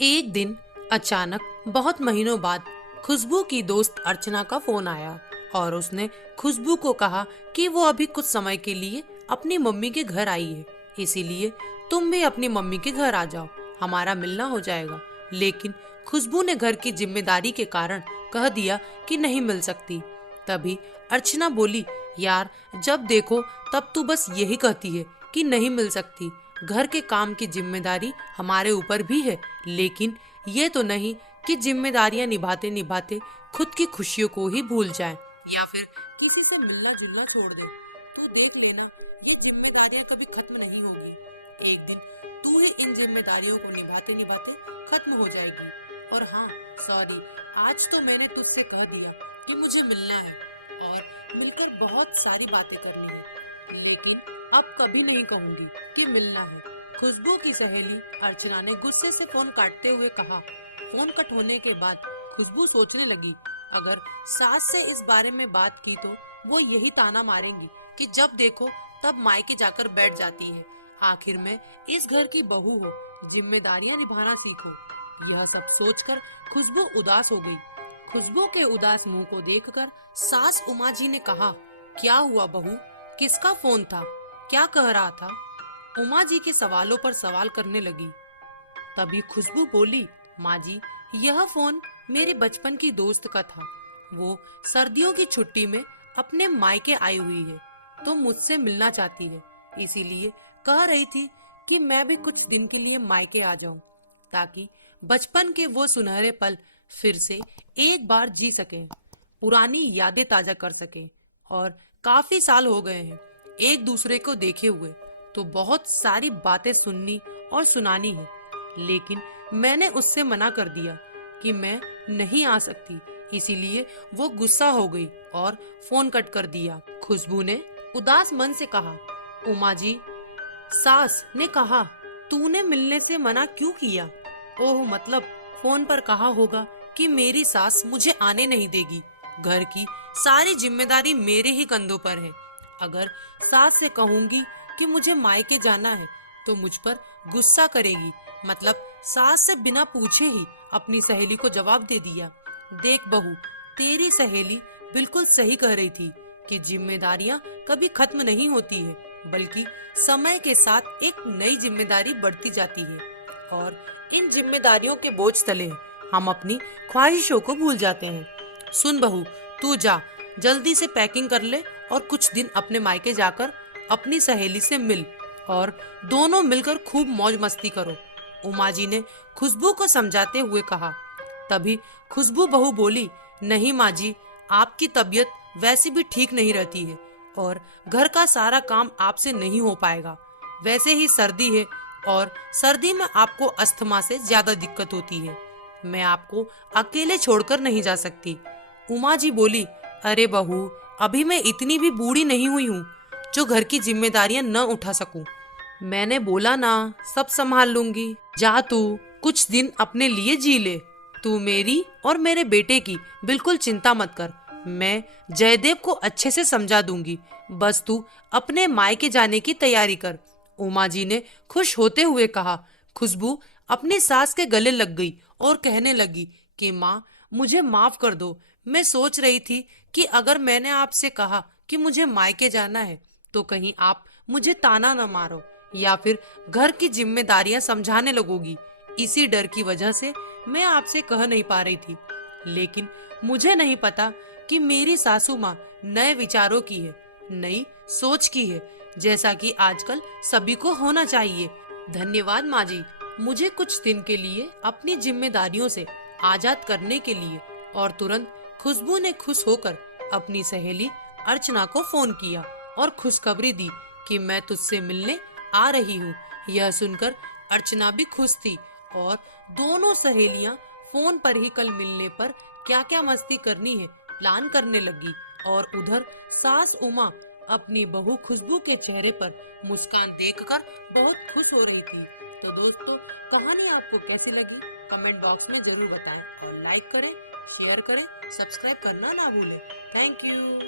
एक दिन अचानक बहुत महीनों बाद खुशबू की दोस्त अर्चना का फोन आया और उसने खुशबू को कहा कि वो अभी कुछ समय के लिए अपनी मम्मी के घर आई है, इसीलिए तुम भी अपनी मम्मी के घर आ जाओ, हमारा मिलना हो जाएगा। लेकिन खुशबू ने घर की जिम्मेदारी के कारण कह दिया कि नहीं मिल सकती। तभी अर्चना बोली, यार जब देखो तब तू बस यही कहती है कि नहीं मिल सकती। घर के काम की जिम्मेदारी हमारे ऊपर भी है, लेकिन ये तो नहीं कि जिम्मेदारियां निभाते निभाते खुद की खुशियों को ही भूल जाएं या फिर किसी से मिलना जुलना छोड़ दें। तू देख लेना, ये जिम्मेदारियां कभी खत्म नहीं होगी। एक दिन तू ही इन जिम्मेदारियों को निभाते निभाते खत्म हो जाएगी। और हाँ, सॉरी, आज तो मैंने तुझसे कह दिया कि मुझे मिलना है और मिलकर बहुत सारी बातें करनी है, लेकिन अब कभी नहीं कहूंगी कि मिलना है। खुशबू की सहेली अर्चना ने गुस्से से फोन काटते हुए कहा। फोन कट होने के बाद खुशबू सोचने लगी, अगर सास से इस बारे में बात की तो वो यही ताना मारेंगी कि जब देखो तब मायके जाकर बैठ जाती है। आखिर में इस घर की बहू हो, जिम्मेदारियां निभाना सीखो। यह सब सोचकर खुशबू उदास हो गई। खुशबू के उदास मुंह को देखकर सास उमा जी ने कहा, क्या हुआ बहू, किसका फोन था, क्या कह रहा था? उमा जी के सवालों पर सवाल करने लगी। तभी खुशबू बोली, माँ जी, यह फोन मेरे बचपन की दोस्त का था। वो सर्दियों की छुट्टी में अपने मायके आई हुई है तो मुझसे मिलना चाहती है, इसीलिए कह रही थी कि मैं भी कुछ दिन के लिए मायके आ जाऊं ताकि बचपन के वो सुनहरे पल फिर से एक बार जी सकें, पुरानी यादें ताजा कर सकें। और काफी साल हो गए हैं एक दूसरे को देखे हुए, तो बहुत सारी बातें सुननी और सुनानी है। लेकिन मैंने उससे मना कर दिया कि मैं नहीं आ सकती, इसीलिए वो गुस्सा हो गई और फोन कट कर दिया। खुशबू ने उदास मन से कहा, उमा जी, सास ने कहा तूने मिलने से मना क्यों किया? ओह, मतलब फोन पर कहा होगा कि मेरी सास मुझे आने नहीं देगी, घर की सारी जिम्मेदारी मेरे ही कंधों पर है। अगर सास से कहूंगी कि मुझे मायके जाना है तो मुझ पर गुस्सा करेगी। मतलब सास से बिना पूछे ही अपनी सहेली को जवाब दे दिया। देख बहू, तेरी सहेली बिल्कुल सही कह रही थी कि जिम्मेदारियां कभी खत्म नहीं होती है, बल्कि समय के साथ एक नई जिम्मेदारी बढ़ती जाती है और इन जिम्मेदारियों के बोझ तले हम अपनी ख्वाहिशों को भूल जाते हैं। सुन बहू, तू जा, जल्दी से पैकिंग कर ले और कुछ दिन अपने मायके जाकर अपनी सहेली से मिल और दोनों मिलकर खूब मौज मस्ती करो, उमा जी ने खुशबू को समझाते हुए कहा। तभी खुशबू बहू बोली, नहीं माँ जी, आपकी तबीयत वैसे भी ठीक नहीं रहती है और घर का सारा काम आपसे नहीं हो पाएगा। वैसे ही सर्दी है और सर्दी में आपको अस्थमा से ज्यादा दिक्कत होती है। मैं आपको अकेले छोड़कर नहीं जा सकती। उमा जी बोली, अरे बहू, अभी मैं इतनी भी बूढ़ी नहीं हुई हूँ जो घर की जिम्मेदारियां न उठा सकूं। मैंने बोला ना, सब संभाल लूंगी। जा तू कुछ दिन अपने लिए जी ले। तू मेरी और मेरे बेटे की बिल्कुल चिंता मत कर, मैं जयदेव को अच्छे से समझा दूंगी। बस तू अपने मायके जाने की तैयारी कर, उमा जी ने खुश होते हुए कहा। खुशबू अपनी सास के गले लग गई और कहने लगी कि माँ, मुझे माफ कर दो। मैं सोच रही थी कि अगर मैंने आपसे कहा कि मुझे मायके जाना है तो कहीं आप मुझे ताना न मारो या फिर घर की जिम्मेदारियां समझाने लगोगी। इसी डर की वजह से मैं आपसे कह नहीं पा रही थी। लेकिन मुझे नहीं पता कि मेरी सासू माँ नए विचारों की है, नई सोच की है, जैसा कि आजकल सभी को होना चाहिए। धन्यवाद माँ जी, मुझे कुछ दिन के लिए अपनी जिम्मेदारियों से आजाद करने के लिए। और तुरंत खुशबू ने खुश होकर अपनी सहेली अर्चना को फोन किया और खुशखबरी दी कि मैं तुझसे मिलने आ रही हूँ। यह सुनकर अर्चना भी खुश थी और दोनों सहेलियां फोन पर ही कल मिलने पर क्या क्या मस्ती करनी है प्लान करने लगी। और उधर सास उमा अपनी बहू खुशबू के चेहरे पर मुस्कान देखकर बहुत खुश हो रही थी। तो दोस्तों, कहानी आपको कैसी लगी कमेंट बॉक्स में जरूर बताएं और लाइक करें, शेयर करें, सब्सक्राइब करना ना भूलें। Thank you.